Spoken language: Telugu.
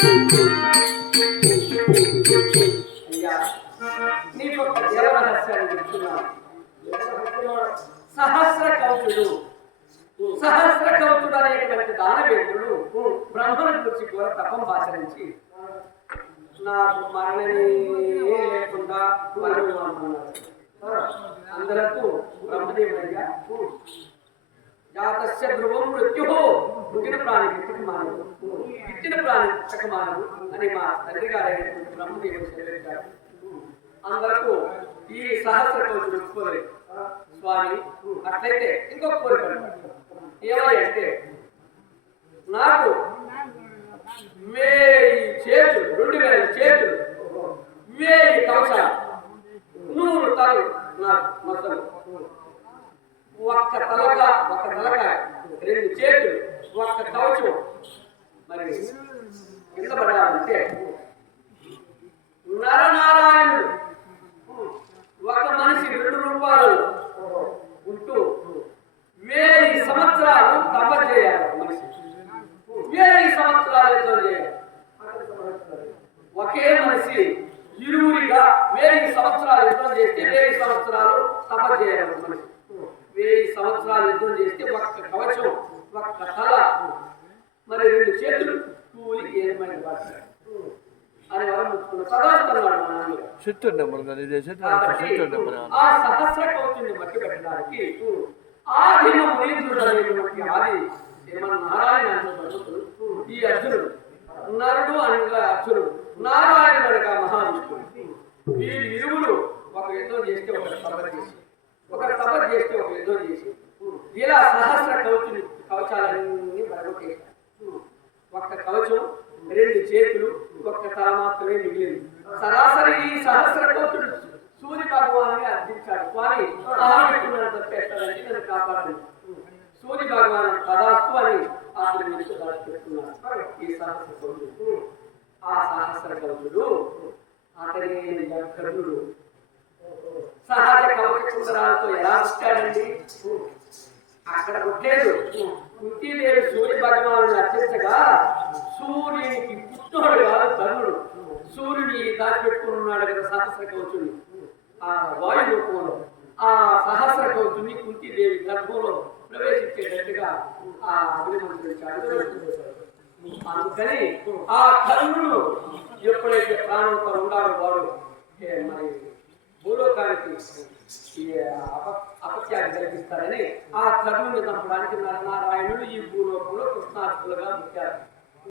అయ్యా నీకు ఒక దేవరహస్యాన్ని చెప్తున్నాను. సహస్ర కవచుడు అనేటువంటి దానవేంద్రుడు బ్రహ్మను గురించి ఘోర తపం ఆచరించి నాకు మరణమే లేకుండా అందరకు బ్రహ్మదేవుడయ్యా జాతస్య ధ్రువం మృత్యు పుట్టిన ప్రాణి పుట్టకమానవు పుట్టిన ప్రాణి పుట్టకమానవు అని మా తండ్రి గారైనటువంటి బ్రహ్మదేవుడు సెలవిచ్చారు. అందరకు ఈ సహస్ర కవచుడు ఒప్పుకోలేదు. స్వామి అట్లయితే ఇంకొక కోరిక ఏమంటే నాకు 1000 చేతులు 2000 చేతులు 1000 కవచాలు 100 తలలు నాకు మొత్తం ఒక్క తలకాయ 2 చేతులు ఒక్క కవచం మరి కింద పడాలంటే నరనారాయణుడు ఒక మనిషి 2 రూపాయలు ఉంటూ 1000 సంవత్సరాలు తప చేయాలి. మనిషి 1000 సంవత్సరాలు చేయాలి. ఒకే మనిషి ఇరువురిగా 1000 సంవత్సరాలు యుద్ధం చేస్తే 1000 సంవత్సరాలు తప చేయాలి. మనిషి 1000 సంవత్సరాలు యుద్ధం చేస్తే ఒక్క కవచం ఒక్క తల మరి 2 చేతులు కూలి ఏమైనా పడతాయి అని వరం ముచ్చుకున్న చదవస్తున్నాడు మా నాన్నగారు. ఆ సహస్ర కవచుని మట్టి పెట్టడానికి ఆదిమ మునీంద్రుడు అనేటువంటి ఆది శ్రీమన్నారాయణ ఈ అర్జునుడు నరుడు అనగా అర్జునుడు నారాయణుడు అనగా మహావిష్ణుడు ఈ ఇరువురు ఒక యుద్ధం చేస్తే ఒక సభ చేసి ఒక యుద్ధం చేసి ఇలా సహస్ర కవచాలన్నీ బరగొట్టేశారు. ఒక్క కవచం 2 చేతులు ఒక్క తల మాత్రమే మిగిలింది. సరాసరి ఈ సహస్ర కవచుడు సూర్య భగవాన్ని అర్థించాడు. స్వామి మహావిష్ణువుని తప్పేస్తాడంటే నన్ను కాపాడండి. సూర్య భగవాన్ తదాస్తు అని అతని నుంచి దాచిపెట్టుకున్నాడు ఈ సహస్ర కవచుడు. ఆ సహస్ర కవచుడు అతని కర్ణుడు సహజ కవచ కుందరాలతో ఎలా వచ్చాడండి? అక్కడ పుట్టలేదు. కుంతీదేవి సూర్య భగవాను అర్చించగా సూర్యునికి పుట్టుడు కాదు కర్ణుడు. సూర్యుని దాచిపెట్టుకున్నాడు కదా సహస్ర కవచుని. ఆ వాయు రూపంలో ఆ సహస్ర కవచుని కుంతీదేవి గర్భంలో ప్రవేశించేటట్టుగా ఆ అభినందించాడు. అందుకని ఆ కర్ణుడు ఎప్పుడైతే ప్రాణంతో ఉండాలో వాడు మరి భూలోకానికి అపత్యాన్ని కలిగిస్తారని ఆ కర్ణుని చంపడానికి నరనారాయణుడు ఈ భూలోకంలో కృష్ణార్థులుగా ముఖ్యారు.